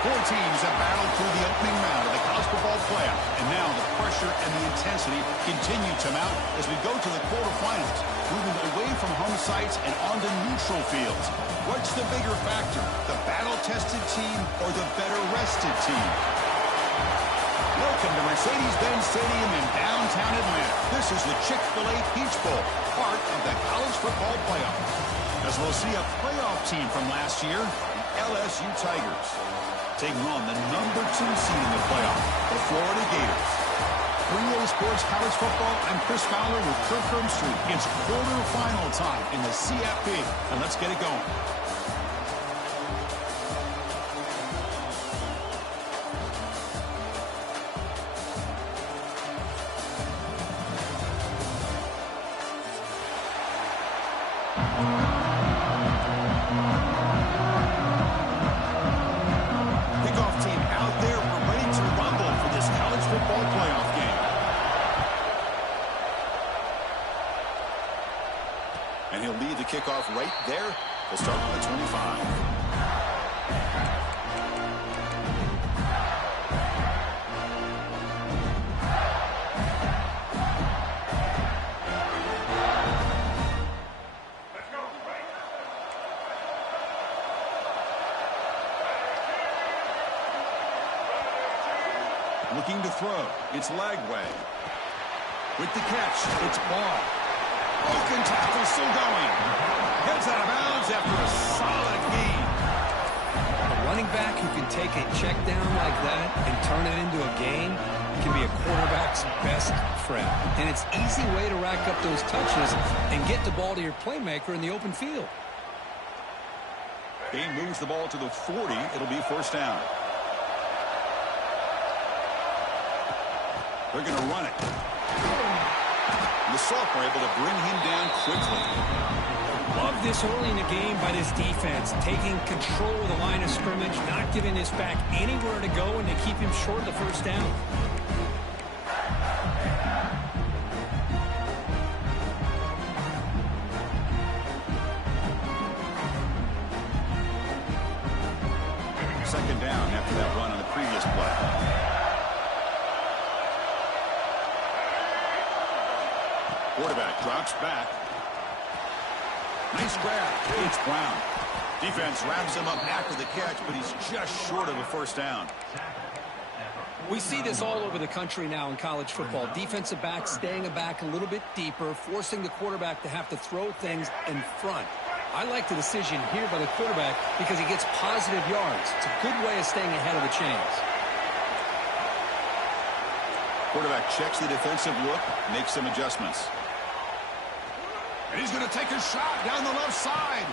Four teams have battled through the opening round of the college football playoff, and now the pressure and the intensity continue to mount as we go to the quarterfinals, moving away from home sites and onto neutral fields. What's the bigger factor, the battle-tested team or the better-rested team? Welcome to Mercedes-Benz Stadium in downtown Atlanta. This is the Chick-fil-A Peach Bowl, part of the college football playoff. As we'll see a playoff team from last year, the LSU Tigers, taking on the number 2 seed in the playoff, the Florida Gators. 3A Sports College Football, I'm Chris Fowler with Kirk Street. It's quarterfinal time in the CFP, and let's get it going. Kickoff team out there. We're ready to rumble for this college football playoff game. And he'll lead the kickoff right there. We'll start with the 25. Looking to throw. It's Lagway. With the catch, it's Ball. Broken tackle still going. Heads out of bounds after a solid gain. A running back who can take a check down like that and turn it into a gain can be a quarterback's best friend. And it's an easy way to rack up those touches and get the ball to your playmaker in the open field. Gain moves the ball to the 40. It'll be first down. They're going to run it. The sophomore able to bring him down quickly. Love this early in the game by this defense, taking control of the line of scrimmage, not giving this back anywhere to go, and to keep him short of the first down. Second down after that run on the previous play. Quarterback drops back. Nice grab. It's Brown. Defense wraps him up after the catch, but he's just short of a first down. We see this all over the country now in college football. Defensive backs staying back a little bit deeper, forcing the quarterback to have to throw things in front. I like the decision here by the quarterback because he gets positive yards. It's a good way of staying ahead of the chains. Quarterback checks the defensive look, makes some adjustments. And he's going to take a shot down the left side.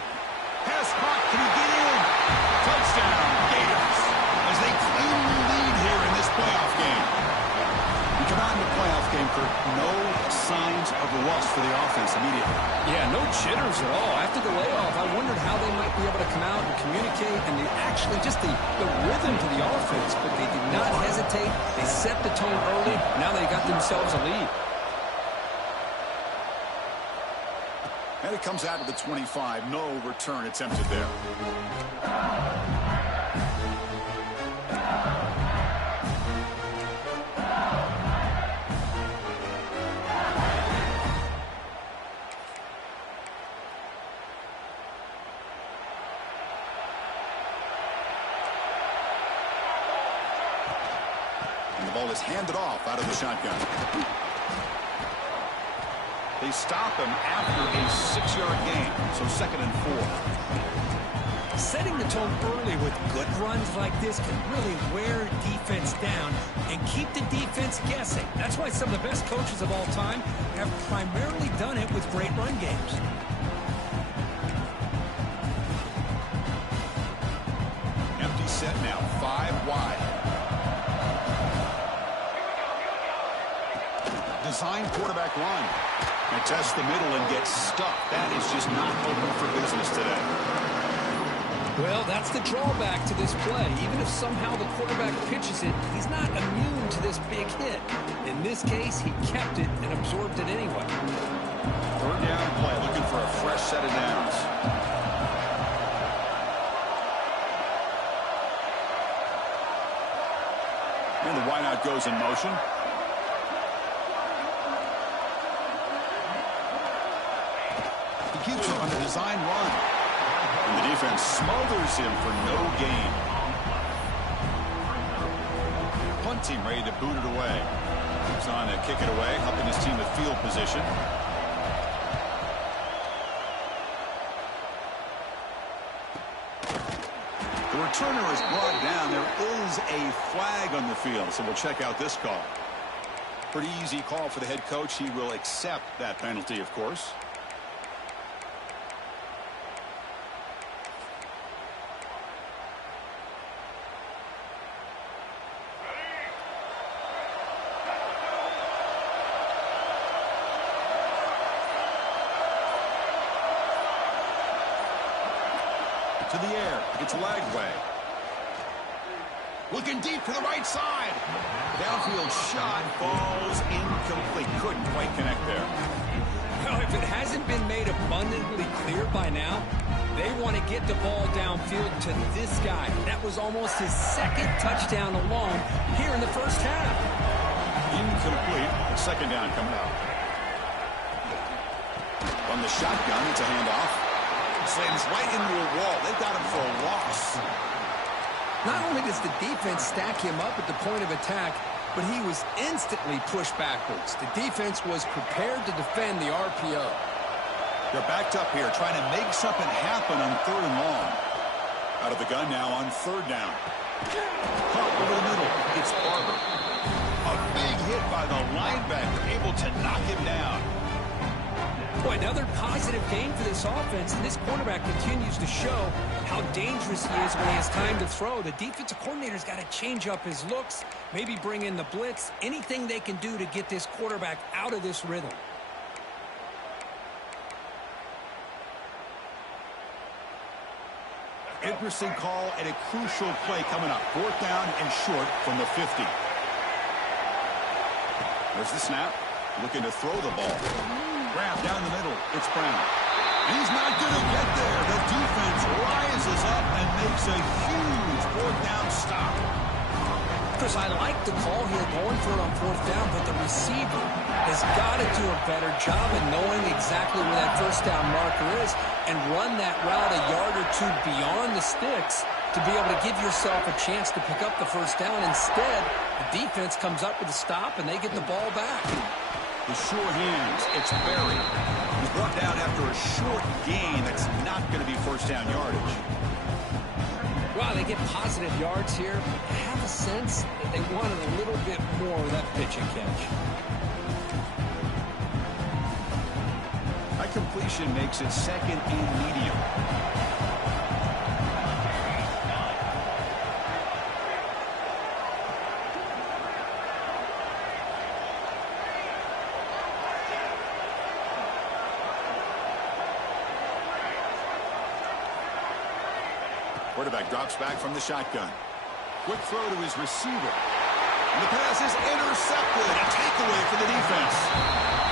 Pass caught. Can he get in? Touchdown, Gators, as they claim the lead here in this playoff game. We come out in the playoff game, Kirk. No signs of rust for the offense immediately. Yeah, no jitters at all. After the layoff, I wondered how they might be able to come out and communicate, and actually just the rhythm to the offense, but they did not hesitate. They set the tone early. Now they got themselves a lead. And it comes out to the 25. No return attempted there. And the ball is handed off out of the shotgun. They stop him after a 6-yard gain, so 2nd and 4. Setting the tone early with good runs like this can really wear defense down and keep the defense guessing. That's why some of the best coaches of all time have primarily done it with great run games. Empty set now, 5 wide. Design quarterback run. And test the middle and get stuck. That is just not open for business today. Well, that's the drawback to this play. Even if somehow the quarterback pitches it, he's not immune to this big hit. In this case, he kept it and absorbed it anyway. 3rd down play, looking for a fresh set of downs. That goes in motion. He keeps it on the design run. And the defense smothers him for no gain. Punt team ready to boot it away. He's on to kick it away, helping his team with field position. The returner is brought down. There is a flag on the field, so we'll check out this call. Pretty easy call for the head coach. He will accept that penalty, of course. To the air. It's Lagway. Looking deep to the right side. Downfield shot falls incomplete. Couldn't quite connect there. Well, if it hasn't been made abundantly clear by now, they want to get the ball downfield to this guy. That was almost his second touchdown alone here in the first half. Incomplete. Second down coming up. On the shotgun, it's a handoff. Slams right into a wall. They've got him for a loss. Not only does the defense stack him up at the point of attack, but he was instantly pushed backwards. The defense was prepared to defend the RPO. They're backed up here, trying to make something happen on 3rd and long. Out of the gun now on 3rd down. Pump over the middle. It's Barber. A big hit by the linebacker, able to knock him down. Boy, another positive game for this offense, and this quarterback continues to show how dangerous he is when he has time to throw. The defensive coordinator's got to change up his looks, maybe bring in the blitz, anything they can do to get this quarterback out of this rhythm. Interesting call and a crucial play coming up. 4th down and short from the 50. There's the snap. Looking to throw the ball. Grab down the middle. It's Brown. He's not going to get there. The defense rises up and makes a huge 4th down stop. Chris, I like the call here going for it on 4th down, but the receiver has got to do a better job of knowing exactly where that 1st down marker is and run that route a yard or two beyond the sticks to be able to give yourself a chance to pick up the 1st down. Instead, the defense comes up with a stop and they get the ball back. The sure hands, it's Berry. He's brought down after a short gain. That's not going to be 1st down yardage. Well, they get positive yards here. I have a sense that they wanted a little bit more of that pitch and catch. That completion makes it 2nd and medium. Quarterback drops back from the shotgun. Quick throw to his receiver. And the pass is intercepted. A takeaway for the defense.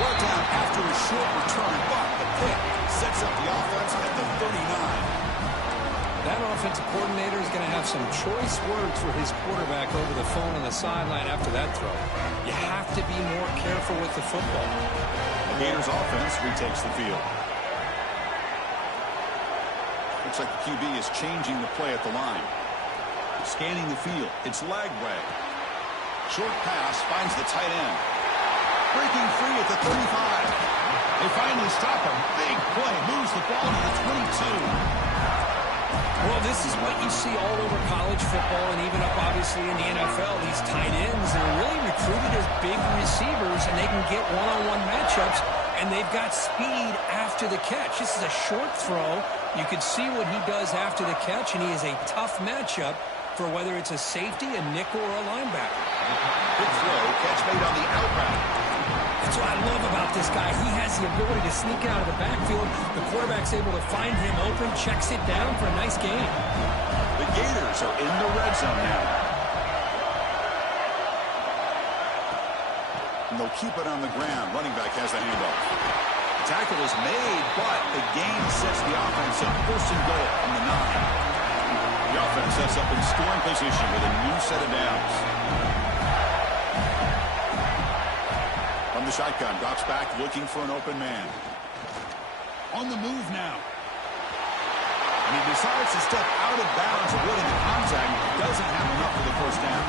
Brought down after a short return, but the pick sets up the offense at the 39. That offensive coordinator is going to have some choice words for his quarterback over the phone on the sideline after that throw. You have to be more careful with the football. The Gators offense retakes the field. Looks like the QB is changing the play at the line. Scanning the field. It's Lagway. Short pass finds the tight end. Breaking free at the 35. They finally stop him. Big play. Moves the ball to the 22. Well, this is what you see all over college football and even up, obviously, in the NFL. These tight ends are really recruited as big receivers, and they can get one-on-one matchups, and they've got speed after the catch. This is a short throw. You can see what he does after the catch, and he is a tough matchup for whether it's a safety, a nickel, or a linebacker. Big throw. Catch made on the out route. That's what I love about this guy. He has the ability to sneak out of the backfield. The quarterback's able to find him open, checks it down for a nice gain. The Gators are in the red zone now. And they'll keep it on the ground. Running back has the handoff. The tackle is made, but the gain sets the offense up. 1st and goal from the 9. The offense sets up in scoring position with a new set of downs. From the shotgun, drops back looking for an open man. On the move now. And he decides to step out of bounds, avoiding the contact. Doesn't have enough for the first down.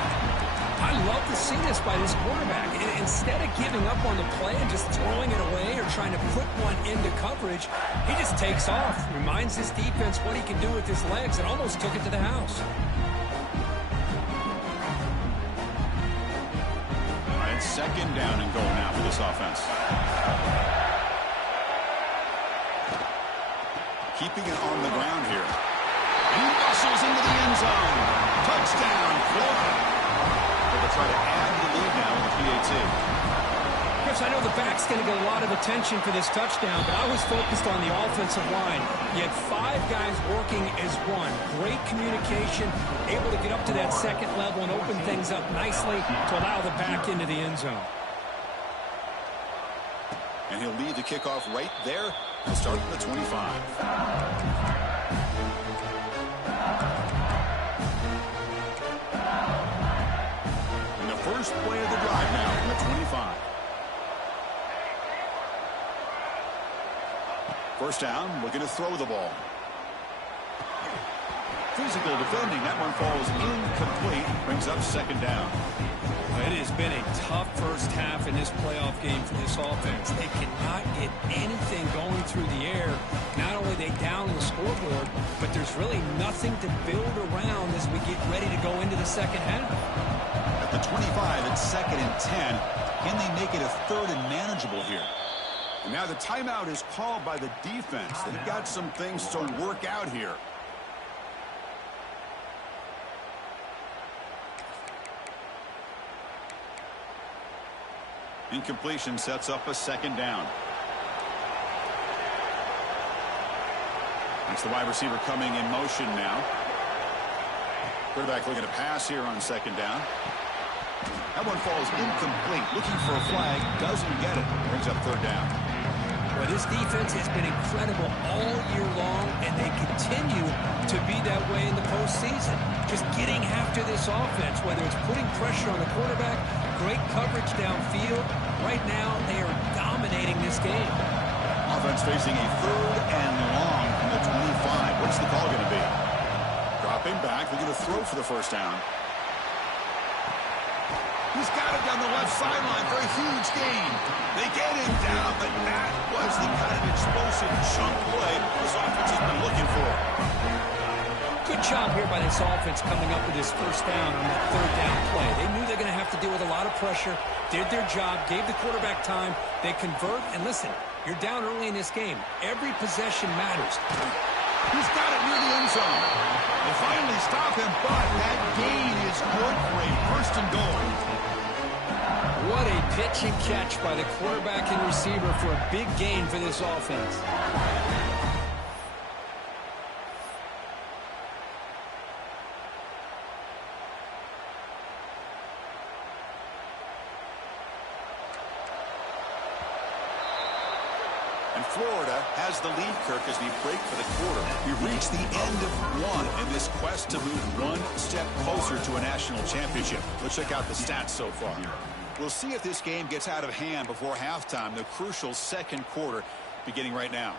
I love to see this by this quarterback. Instead of giving up on the play and just throwing it away or trying to put one into coverage, he just takes off, reminds his defense what he can do with his legs, and almost took it to the house. And second down and goal now for this offense. Keeping it on the ground here. He muscles into the end zone. Touchdown, Florida. They'll try to add to the lead now in the PAT. Chris, I know the back's going to get a lot of attention for this touchdown, but I was focused on the offensive line. You had 5 guys working as one. Great communication, able to get up to that second level and open things up nicely to allow the back into the end zone. And he'll lead the kickoff right there. He'll start at the 25. First play of the drive now from the 25. First down, looking to throw the ball. Physical defending. That one falls incomplete. Brings up second down. It has been a tough first half in this playoff game for this offense. They cannot get anything going through the air. Not only are they down in the scoreboard, but there's really nothing to build around as we get ready to go into the second half. At the 25, it's 2nd and 10. Can they make it a 3rd and manageable here? And now the timeout is called by the defense. They've got some things to work out here. Incompletion sets up a second down. That's the wide receiver coming in motion now. Quarterback looking to pass here on second down. That one falls incomplete. Looking for a flag. Doesn't get it. Brings up third down. Well, this defense has been incredible all year long, and they continue to be that way in the postseason. Just getting after this offense, whether it's putting pressure on the quarterback, great coverage downfield. Right now, they are dominating this game. Offense facing a 3rd and long from the 25. What's the call going to be? Dropping back. Looking to throw for the first down. He's got it down the left sideline for a huge gain. They get him down, but that was the kind of explosive chunk play this offense has been looking for. Good job here by this offense coming up with this first down on that 3rd down play. They knew they're going to have to deal with a lot of pressure, did their job, gave the quarterback time. They convert, and listen, you're down early in this game. Every possession matters. He's got it near the end zone. They finally stop him, but that gain is good for a 1st and goal. What a pitch and catch by the quarterback and receiver for a big gain for this offense. And Florida has the lead, Kirk, as we break for the quarter. We've reached the end of one in this quest to move one step closer to a national championship. Let's check out the stats so far. We'll see if this game gets out of hand before halftime, the crucial second quarter beginning right now.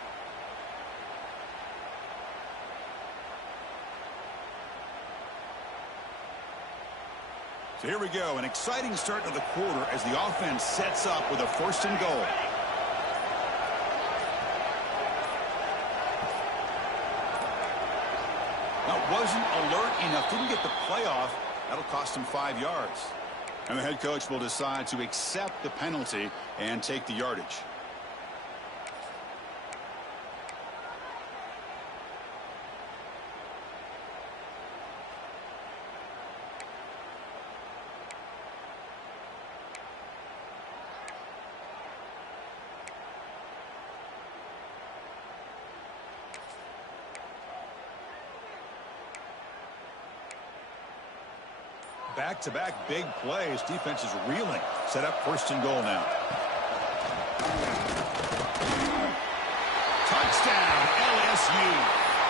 So here we go, an exciting start to the quarter as the offense sets up with a 1st and goal. That wasn't alert enough, didn't get the playoff. That'll cost him 5 yards. And the head coach will decide to accept the penalty and take the yardage. Back-to-back big plays. Defense is reeling. Set up 1st and goal now. Touchdown, LSU.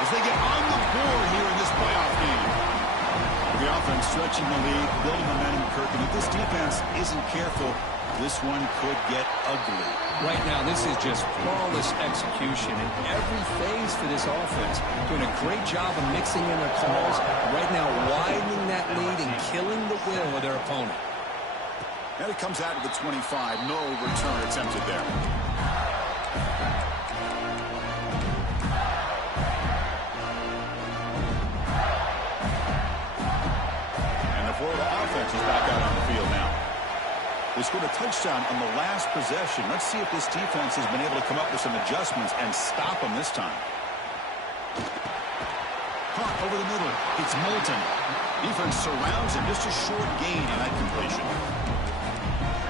As they get on the board here in this playoff game. The offense stretching the lead, building momentum, Kirk. And if this defense isn't careful, This one could get ugly. Right now, this is just flawless execution in every phase for this offense. Doing a great job of mixing in their calls. Right now, widening that lead and killing the will of their opponent. And it comes out of the 25. No return attempted there. And the Florida offense is back out on the field now. They scored a touchdown on the last possession. Let's see if this defense has been able to come up with some adjustments and stop them this time. Caught over the middle. It's Moulton. Defense surrounds him. Just a short gain on that completion.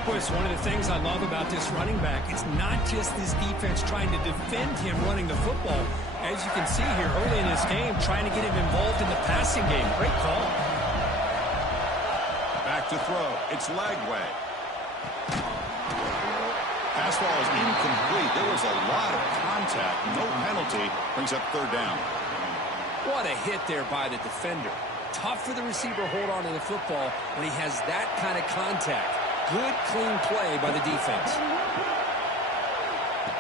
Chris, one of the things I love about this running back, it's not just this defense trying to defend him running the football. As you can see here early in this game, trying to get him involved in the passing game. Great call. Back to throw. It's Lagway. Pass ball is incomplete. There was a lot of contact. No penalty. Brings up third down. What a hit there by the defender. Tough for the receiver to hold on to the football when he has that kind of contact. Good, clean play by the defense.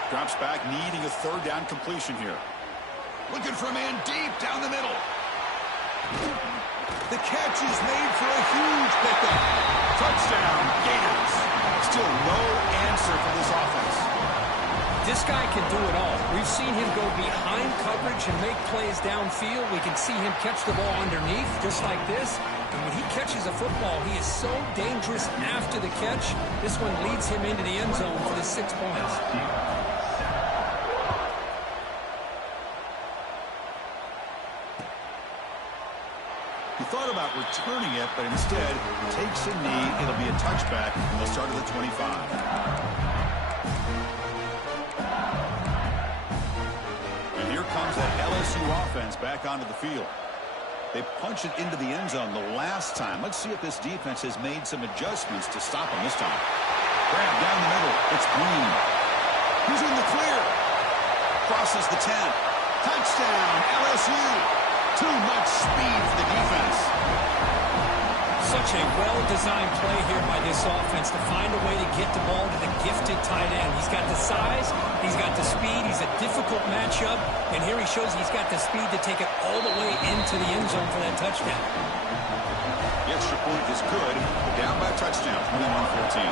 Drops back, needing a third down completion here. Looking for a man deep down the middle. The catch is made for a huge pickup. Touchdown, Gators. Still no answer for this offense. This guy can do it all. We've seen him go behind coverage and make plays downfield. We can see him catch the ball underneath, just like this. And when he catches a football, he is so dangerous after the catch. This one leads him into the end zone for the 6 points. He thought about returning it, but instead takes a knee. It'll be a touchback, and they'll start at the 25. Comes that LSU offense back onto the field. They punch it into the end zone the last time. Let's see if this defense has made some adjustments to stop them this time. Grab down the middle. It's Green. He's in the clear. Crosses the 10. Touchdown, LSU. Too much speed for the defense. Such a well-designed play here by this offense to find a way to get the ball to the gifted tight end. He's got the size, he's got the speed, he's a difficult matchup, and here he shows he's got the speed to take it all the way into the end zone for that touchdown. The extra point is good. Down by a touchdown, 21-14.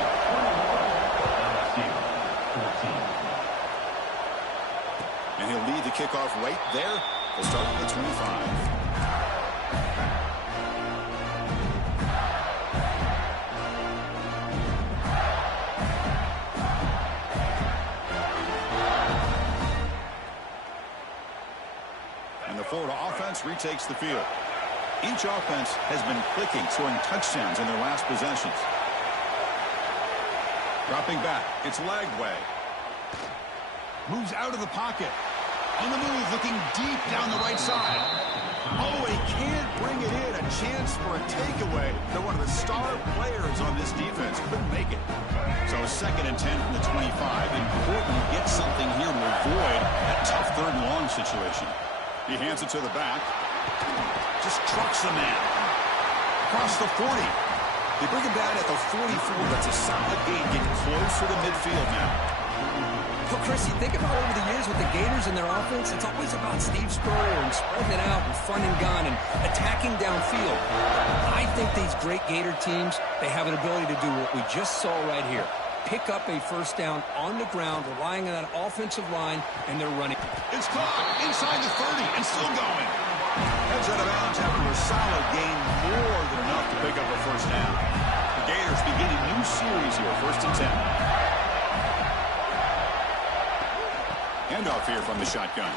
And he'll lead the kickoff right there. We'll start with the 25. Florida offense retakes the field. Each offense has been clicking, scoring touchdowns in their last possessions. Dropping back, it's Lagway. Moves out of the pocket. On the move, looking deep down the right side. Oh, he can't bring it in. A chance for a takeaway. They're one of the star players on this defense. Couldn't make it. So 2nd and 10 from the 25. Important to get something here to avoid that tough third and long situation. He hands it to the back. Just trucks the man. Across the 40. They bring him down at the 44. That's a solid gain. Getting closer to midfield now. Well, Chris, you think about over the years with the Gators and their offense, it's always about Steve Spurrier and spreading it out and front and gun and attacking downfield. I think these great Gator teams, they have an ability to do what we just saw right here. Pick up a first down on the ground, relying on that offensive line, and they're running. It's caught inside the 30 and still going. Heads out of bounds after a solid gain, more than enough to pick up a first down. The Gators begin a new series here, 1st and 10. Handoff here from the shotgun.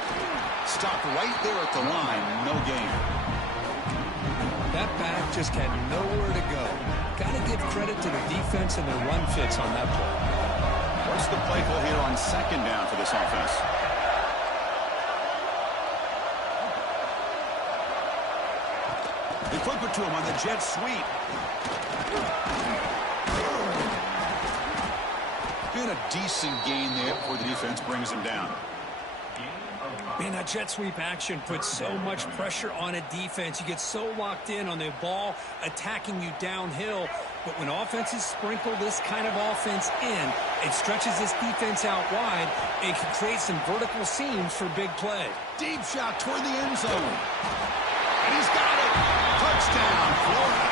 Stopped right there at the line, no gain. That back just had nowhere to go. Got to give credit to the defense and their run fits on that play. What's the play call here on 2nd down for this offense? They flip it to him on the jet sweep. And a decent gain there before the defense brings him down. Man, that jet sweep action puts so much pressure on a defense. You get so locked in on the ball attacking you downhill. But when offenses sprinkle this kind of offense in, it stretches this defense out wide and can create some vertical seams for big play. Deep shot toward the end zone. And he's got it. Touchdown, Florida.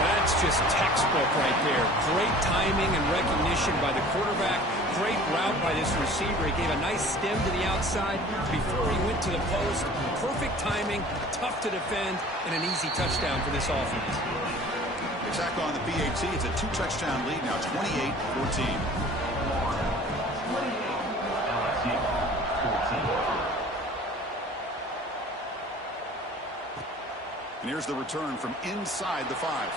That's just textbook right there. Great timing and recognition by the quarterback. Great route by this receiver. He gave a nice stem to the outside before he went to the post. Perfect timing, tough to defend, and an easy touchdown for this offense. Exactly on the PAT. It's a 2-touchdown lead now, 28-14. And here's the return from inside the 5.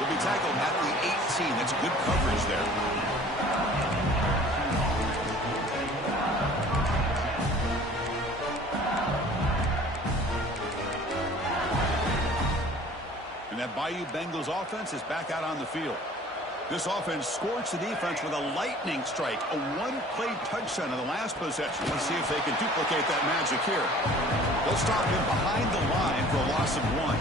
Will be tackled at the 18. That's good coverage there. And that Bayou Bengals offense is back out on the field. This offense scorched the defense with a lightning strike, a one-play touchdown in the last possession. Let's see if they can duplicate that magic here. They'll stop him behind the line for a loss of 1.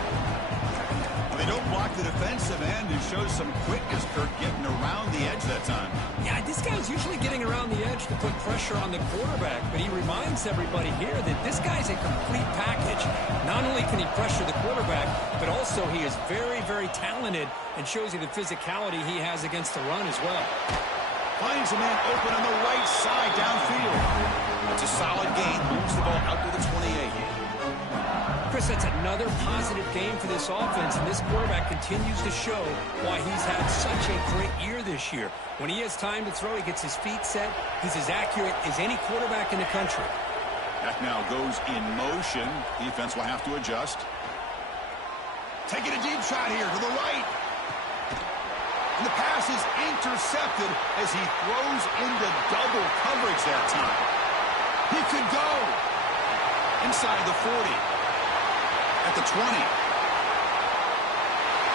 They don't block the defensive end, who shows some quickness, Kirk, getting around the edge that time. Yeah, this guy's usually getting around the edge to put pressure on the quarterback, but he reminds everybody here that this guy's a complete package. Not only can he pressure the quarterback, but also he is very, very talented and shows you the physicality he has against the run as well. Finds a man open on the right side downfield. It's a solid gain, moves the ball out to the 28. Chris, that's another positive game for this offense, and this quarterback continues to show why he's had such a great year this year. When he has time to throw, he gets his feet set. He's as accurate as any quarterback in the country. That now goes in motion. Defense will have to adjust. Taking a deep shot here to the right. And the pass is intercepted as he throws into double coverage that time. He could go inside the 40. At the 20.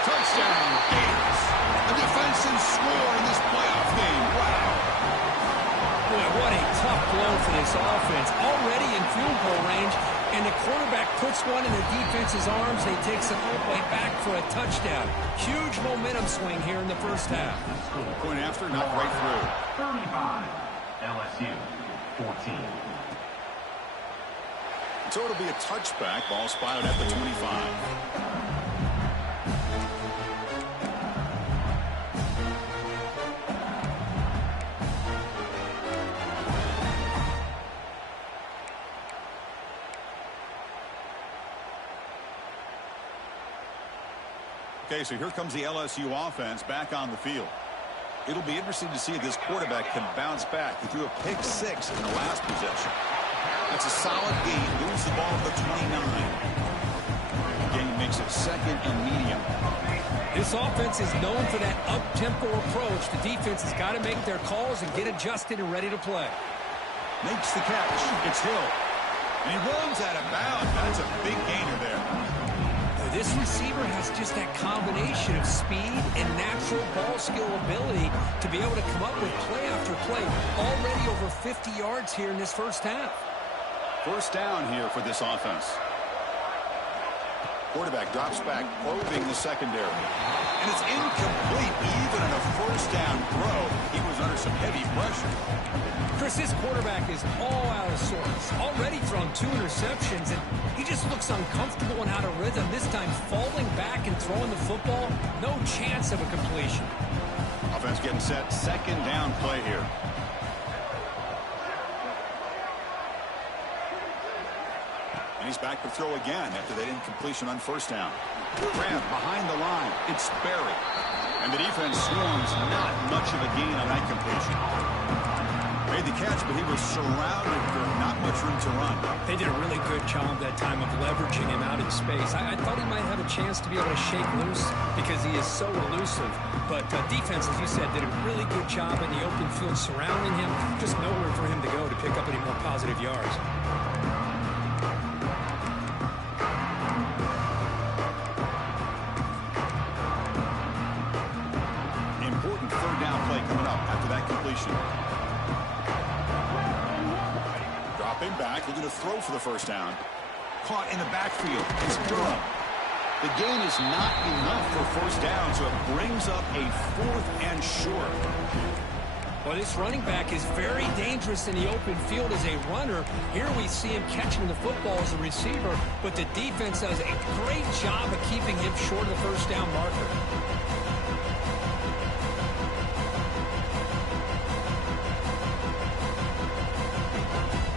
Touchdown, Gators. A defensive score in this playoff game. Wow. Boy, what a tough blow for this offense. Already in field goal range, and the quarterback puts one in the defense's arms, and he takes it all the way back for a touchdown. Huge momentum swing here in the first half. Point after, not right through. 35, LSU, 14. So it'll be a touchback. Ball spotted at the 25. Okay, so here comes the LSU offense back on the field. It'll be interesting to see if this quarterback can bounce back. He threw a pick 6 in the last possession. That's a solid gain. Moves the ball to the 29. Gain makes it second and medium. This offense is known for that up-tempo approach. The defense has got to make their calls and get adjusted and ready to play. Makes the catch. It's Hill. And he runs out of bounds. That's a big gainer there. This receiver has just that combination of speed and natural ball skill ability to be able to come up with play after play. Already over 50 yards here in this first half. First down here for this offense. Quarterback drops back, probing the secondary. And it's incomplete. Even in a first down throw, he was under some heavy pressure. Chris, this quarterback is all out of sorts. Already thrown 2 interceptions, and he just looks uncomfortable and out of rhythm. This time falling back and throwing the football, no chance of a completion. Offense getting set, second down play here. And he's back to throw again after that incompletion on first down. Grab behind the line. It's Sperry. And the defense swarms. Not much of a gain on that completion. Made the catch, but he was surrounded for not much room to run. They did a really good job that time of leveraging him out in space. I thought he might have a chance to be able to shake loose because he is so elusive. But defense, as you said, did a really good job in the open field surrounding him. Just nowhere for him to go to pick up any more positive yards. Important third down play coming up after that completion. Dropping throw for the first down. Caught in the backfield is Durham. The gain is not enough for first down, so it brings up a 4th and short. Well, this running back is very dangerous in the open field as a runner. Here we see him catching the football as a receiver, but the defense does a great job of keeping him short of the first down marker.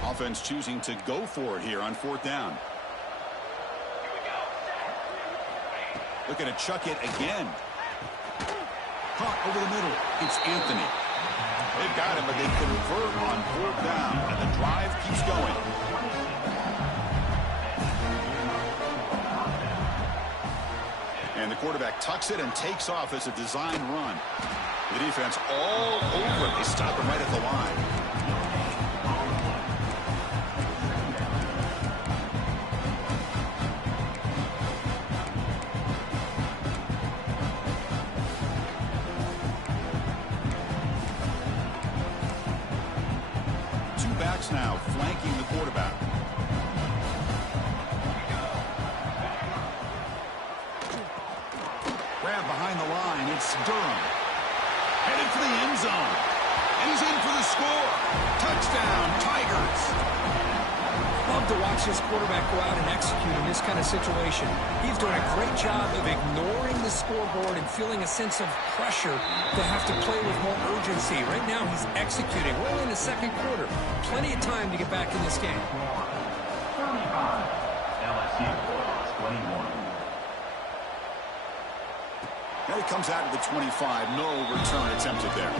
Offense choosing to go for it here on 4th down. Looking to chuck it again. Caught over the middle. It's Anthony. They've got him, but they convert on 4th down, and the drive keeps going. And the quarterback tucks it and takes off as a design run. The defense all over it. They stop him right at the line. Now flanking the quarterback. Grab behind the line. It's Durham. Headed for the end zone. And he's in for the score. Touchdown, Tigers. Love to watch this quarterback go out and execute in this kind of situation. He's doing a great job of ignoring the scoreboard and feeling a sense of pressure to have to play with more urgency. Right now, he's executing. We're only in the second quarter. Plenty of time to get back in this game. 35, LSU 21. Now he comes out of the 25. No return attempted there.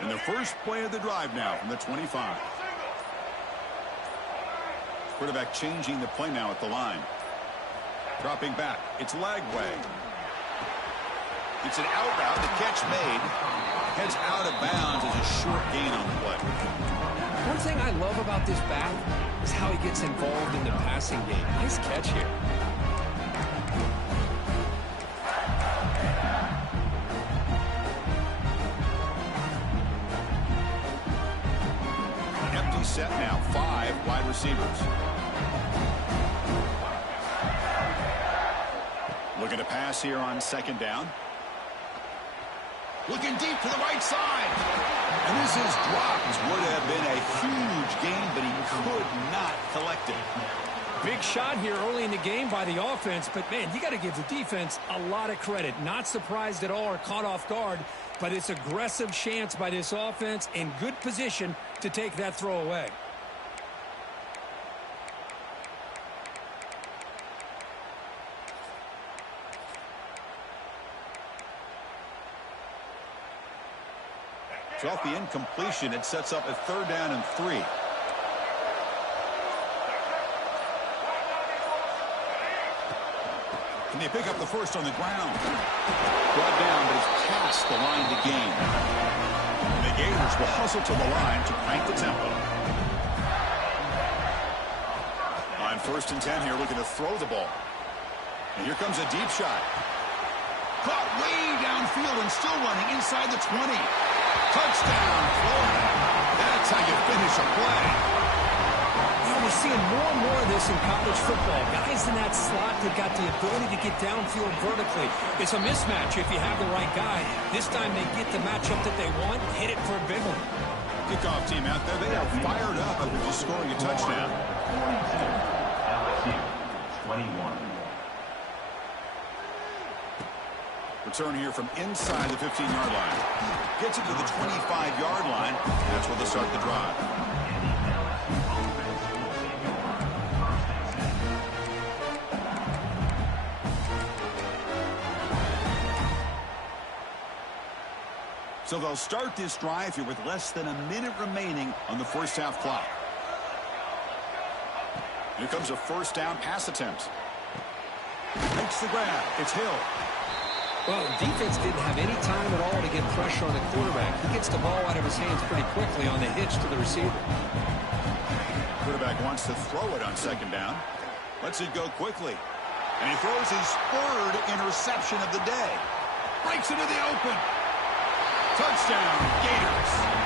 And the first play of the drive now from the 25. Quarterback changing the play now at the line. Dropping back. It's Lagway. It's an out route. The catch made. Heads out of bounds as a short gain on the play. One thing I love about this back is how he gets involved in the passing game. Nice catch here. Empty set now. 5 wide receivers. Looking to pass here on 2nd down. Looking deep to the right side. And this is dropped. Would have been a huge gain, but he could not collect it. Big shot here early in the game by the offense, but, man, you got to give the defense a lot of credit. Not surprised at all or caught off guard, but it's aggressive chance by this offense in good position to take that throw away. So off the incompletion, it sets up a 3rd down and 3. Can they pick up the first on the ground? Brought down, but it's past the line to gain. The Gators will hustle to the line to crank the tempo. On 1st and 10 here, looking to throw the ball. And here comes a deep shot. Caught way downfield and still running inside the 20. Touchdown, Florida. That's how you finish a play. Yeah, we're seeing more and more of this in college football. Guys in that slot that got the ability to get downfield vertically. It's a mismatch if you have the right guy. This time they get the matchup that they want, hit it for a big one. Kickoff team out there, they are fired up after just scoring a touchdown. 42, LSU 21. Return here from inside the 15-yard line. Gets it to the 25-yard line. That's where they'll start the drive. So they'll start this drive here with less than a minute remaining on the first half clock. Here comes a 1st down pass attempt. Makes the grab. It's Hill. Well, defense didn't have any time at all to get pressure on the quarterback. He gets the ball out of his hands pretty quickly on the hitch to the receiver. Quarterback wants to throw it on 2nd down. Lets it go quickly. And he throws his third interception of the day. Breaks into the open. Touchdown, Gators.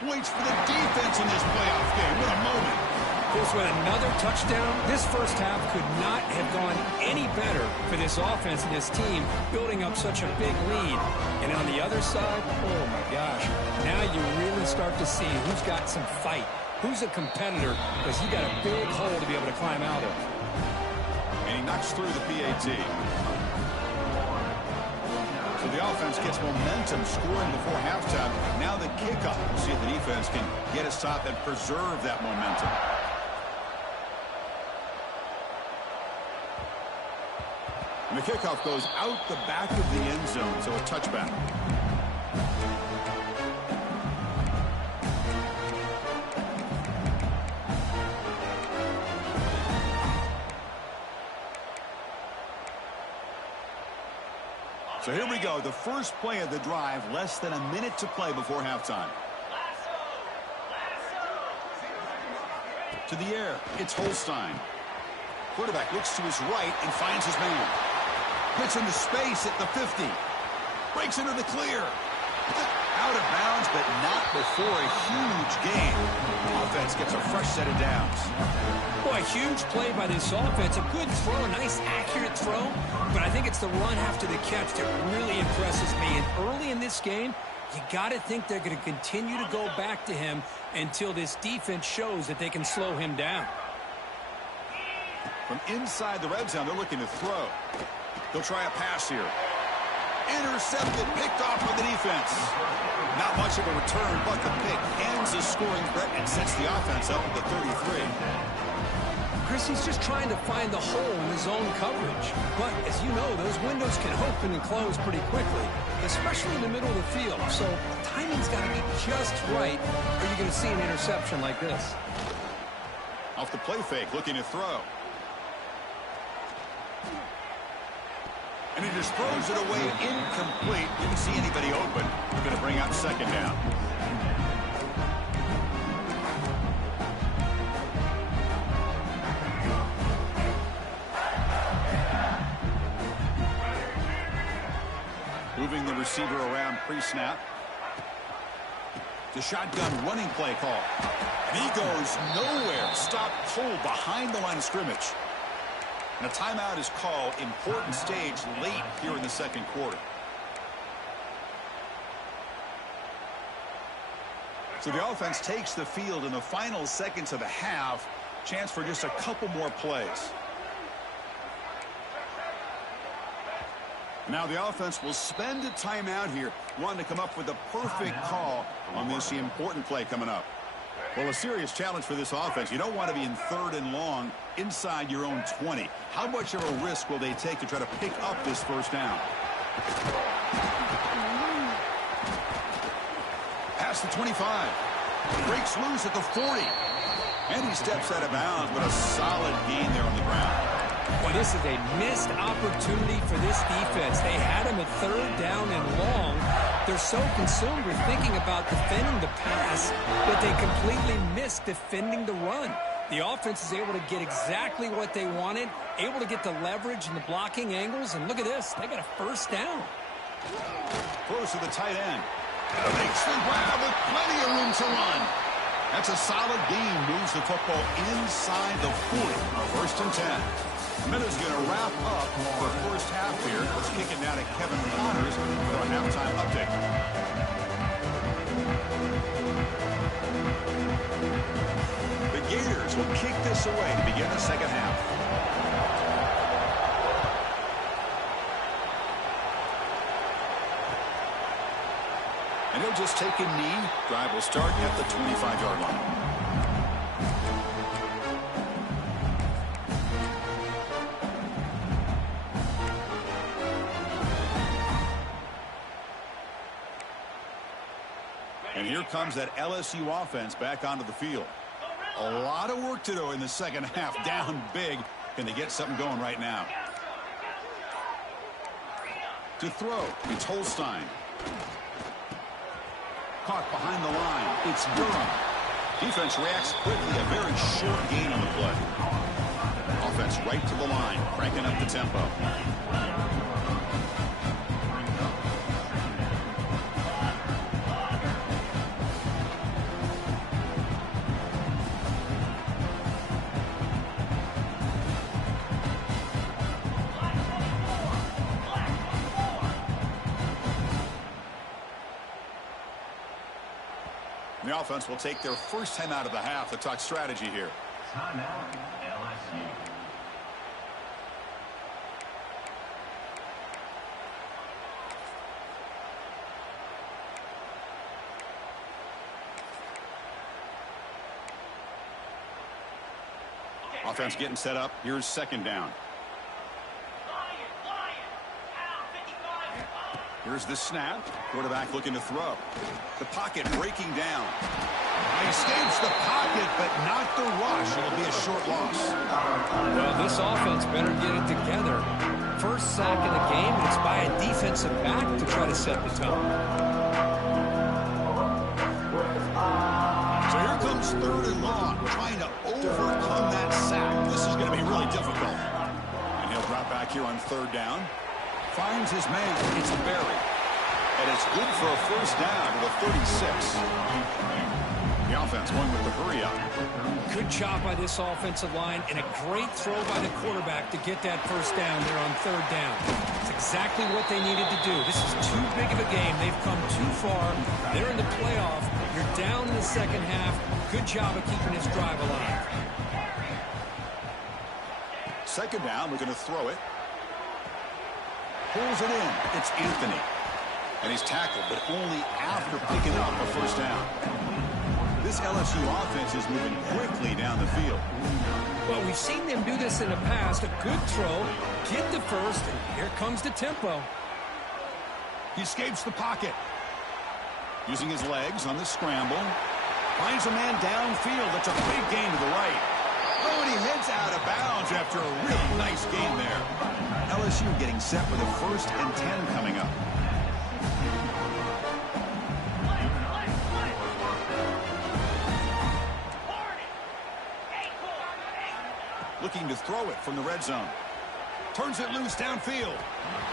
Points for the defense in this playoff game. What a moment. This with another touchdown. This first half could not have gone any better for this offense and this team, building up such a big lead. And on the other side, oh my gosh, now you really start to see who's got some fight, who's a competitor, because you got a big hole to be able to climb out of. And he knocks through the PAT. So the offense gets momentum scoring before halftime. Now the kickoff. We'll see if the defense can get a stop and preserve that momentum. And the kickoff goes out the back of the end zone, so a touchback. So here we go, the first play of the drive, less than a minute to play before halftime. To the air, it's Holstein. Quarterback looks to his right and finds his man. Gets into space at the 50. Breaks into the clear. Out of bounds, but not before a huge gain. Offense gets a fresh set of downs. Boy, a huge play by this offense. A good throw, a nice accurate throw. But I think it's the run after the catch that really impresses me. And early in this game, you got to think they're going to continue to go back to him until this defense shows that they can slow him down. From inside the red zone, they're looking to throw. They'll try a pass here. Intercepted, picked off by the defense. Not much of a return, but the pick ends the scoring threat and sets the offense up at the 33. Chris, he's just trying to find the hole in his own coverage. But as you know, those windows can open and close pretty quickly, especially in the middle of the field. So timing's got to be just right, or you're going to see an interception like this. Off the play fake, looking to throw. And he just throws it away incomplete. Didn't see anybody open. We're going to bring out second down. Moving the receiver around pre-snap. The shotgun running play call. And he goes nowhere. Stopped cold behind the line of scrimmage. And a timeout is called. Important stage late here in the second quarter. So the offense takes the field in the final seconds of the half. Chance for just a couple more plays. Now the offense will spend a timeout here, wanting to come up with the perfect call on this important play coming up. Well, a serious challenge for this offense. You don't want to be in third and long inside your own 20. How much of a risk will they take to try to pick up this first down? Past the 25. Breaks loose at the 40. And he steps out of bounds, but a solid gain there on the ground. Well, this is a missed opportunity for this defense. They had him at third down and long. They're so consumed with thinking about defending the pass that they completely missed defending the run. The offense is able to get exactly what they wanted, able to get the leverage and the blocking angles, and look at this. They got a first down. Throws to the tight end. Makes the grab with plenty of room to run. That's a solid gain. Moves the football inside the 40. First and 10. Minute's going to wrap up the first half here. Let's kick it down to Kevin Connors for a halftime update. The Gators will kick this away to begin the second half. And he'll just take a knee. Drive will start at the 25-yard line. And here comes that LSU offense back onto the field. A lot of work to do in the second half. Down big. Can they get something going right now? To throw, it's Holstein. Caught behind the line. It's Durham. Defense reacts quickly. A very short gain on the play. Offense right to the line, cranking up the tempo. The offense will take their first time out of the half to talk strategy here. Timeout, LSU. Offense getting set up. Here's second down. Here's the snap. Quarterback looking to throw. The pocket breaking down. He escapes the pocket, but not the rush. It'll be a short loss. Well, this offense better get it together. First sack of the game, and it's by a defensive back to try to set the tone. So here comes third and long, trying to overcome that sack. This is going to be really difficult. And he'll drop back here on third down. Finds his man. It's Berry. And it's good for a first down to the 36. The offense going with the hurry up. Good job by this offensive line and a great throw by the quarterback to get that first down there on third down. It's exactly what they needed to do. This is too big of a game. They've come too far. They're in the playoff. You're down in the second half. Good job of keeping this drive alive. Second down, we're going to throw it. Pulls it in. It's Anthony. And he's tackled, but only after picking up a first down. This LSU offense is moving quickly down the field. Well, we've seen them do this in the past. A good throw, get the first, and here comes the tempo. He escapes the pocket. Using his legs on the scramble. Finds a man downfield. That's a big gain to the right. Oh, and he heads out of bounds after a really nice gain there. LSU getting set with a 1st and 10 coming up. Looking to throw it from the red zone. Turns it loose downfield.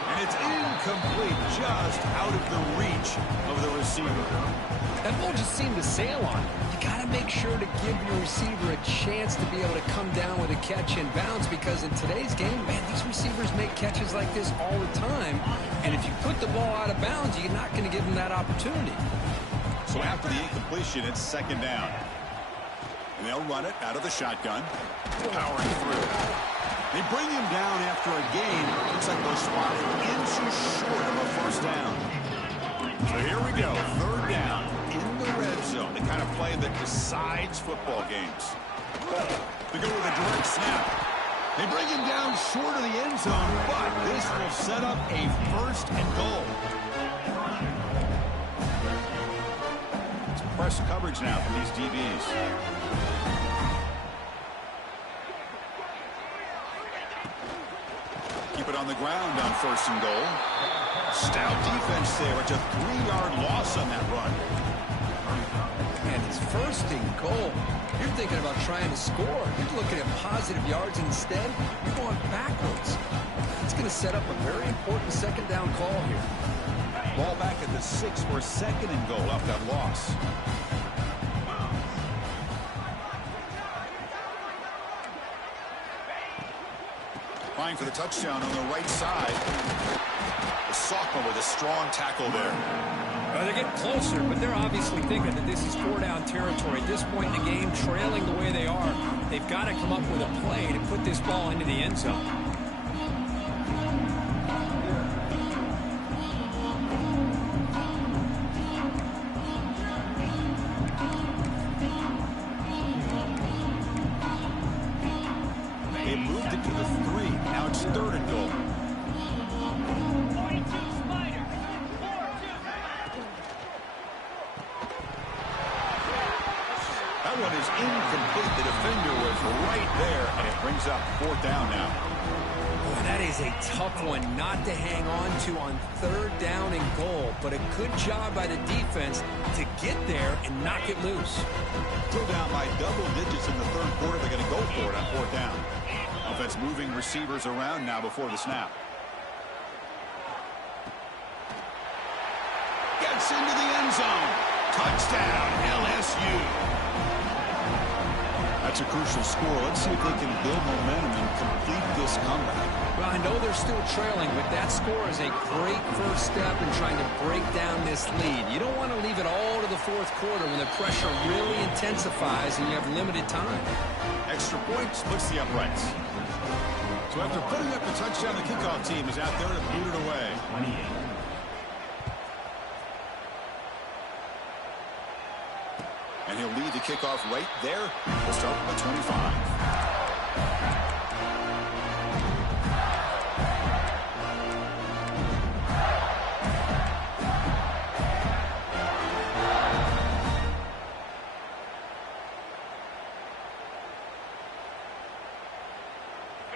And it's incomplete, just out of the reach of the receiver. That ball just seemed to sail on. You got to make sure to give your receiver a chance to be able to come down with a catch and bounce, because in today's game, man, these receivers make catches like this all the time. And if you put the ball out of bounds, you're not going to give them that opportunity. So after the incompletion, it's second down. And they'll run it out of the shotgun. Powering through. They bring him down after a gain. Looks like they're spotted inches short of a first down. So here we go. Third down in the red zone. The kind of play that decides football games. They go with a direct snap. They bring him down short of the end zone, but this will set up a 1st and goal. It's press coverage now from these DBs. Keep it on the ground on 1st and goal. Stout defense there. It's a 3-yard loss on that run. And it's 1st and goal. You're thinking about trying to score. You're looking at positive yards instead. You're going backwards. It's going to set up a very important second down call here. Ball back at the 6 for 2nd and goal off that loss. Trying for the touchdown on the right side. The sophomore with a strong tackle there. Well, they're getting closer, but they're obviously thinking that this is 4-down territory. At this point in the game, trailing the way they are, they've got to come up with a play to put this ball into the end zone. They moved it to the 3. Now it's 3rd and goal. That one is incomplete. The defender was right there, and it brings up 4th down now. Boy, that is a tough one not to hang on to on 3rd down and goal, but a good job by the defense to get there and knock it loose. Still down by double digits in the 3rd quarter. They're going to go for it on 4th down. Offense moving receivers around now before the snap. Gets into the end zone. Touchdown, LSU. That's a crucial score. Let's see if they can build momentum and complete this comeback. Well, I know they're still trailing, but that score is a great first step in trying to break down this lead. You don't want to leave it all to the 4th quarter when the pressure really intensifies and you have limited time. Extra point splits the uprights. So after putting up the touchdown, the kickoff team is out there to boot it away. 28. And he'll lead the kickoff right there. We'll start with the 25.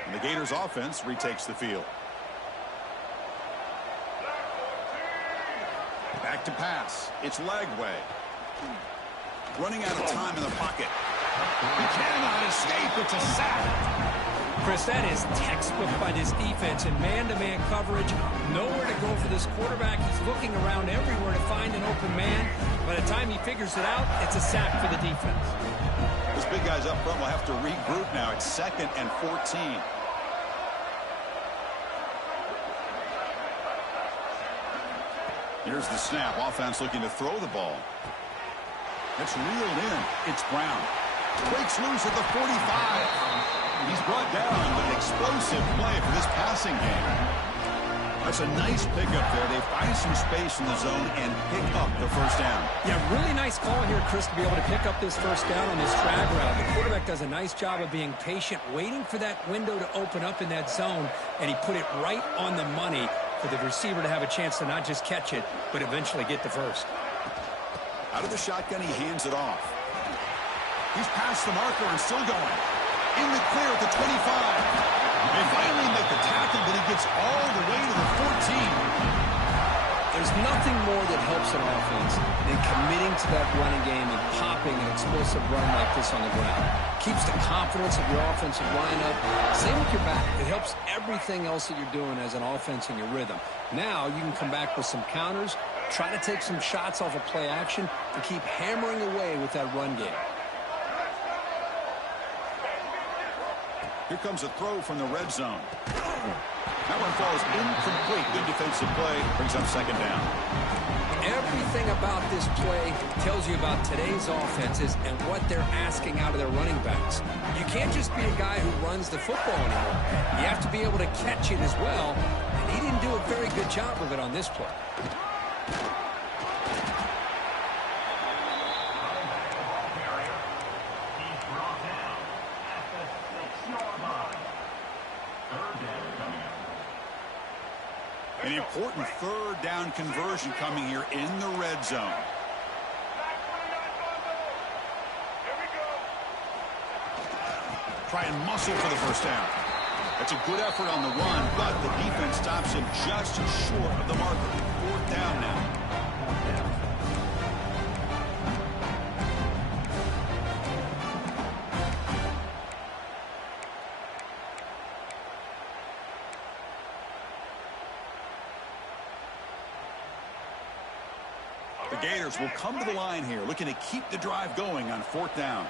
And the Gators offense retakes the field. Back to pass. It's Lagway. Running out of time in the pocket. He cannot escape. It's a sack. Chris, that is textbook by this defense in man-to-man coverage. Nowhere to go for this quarterback. He's looking around everywhere to find an open man. By the time he figures it out, it's a sack for the defense. Those big guys up front will have to regroup now. It's 2nd and 14. Here's the snap. Offense looking to throw the ball. It's reeled in. It's Brown. Breaks loose at the 45. He's brought down, but an explosive play for this passing game. That's a nice pickup there. They find some space in the zone and pick up the 1st down. Yeah, really nice call here, Chris, to be able to pick up this 1st down on this drag route. The quarterback does a nice job of being patient, waiting for that window to open up in that zone, and he put it right on the money for the receiver to have a chance to not just catch it, but eventually get the 1st. Out of the shotgun, he hands it off. He's past the marker and still going. In the clear at the 25. They finally make the tackle, but he gets all the way to the 14. There's nothing more that helps an offense than committing to that running game and popping an explosive run like this on the ground. Keeps the confidence of your offensive lineup. Same with your back. It helps everything else that you're doing as an offense in your rhythm. Now you can come back with some counters, try to take some shots off of play action, and keep hammering away with that run game. Here comes a throw from the red zone. That one falls incomplete. Good defensive play. Brings up 2nd down. Everything about this play tells you about today's offenses and what they're asking out of their running backs. You can't just be a guy who runs the football anymore. You have to be able to catch it as well, and he didn't do a very good job of it on this play. An important 3rd down conversion coming here in the red zone. Try and muscle for the 1st down. That's a good effort on the run, but the defense stops him just short of the marker. 4th down now. The Gators will come to the line here, looking to keep the drive going on 4th down.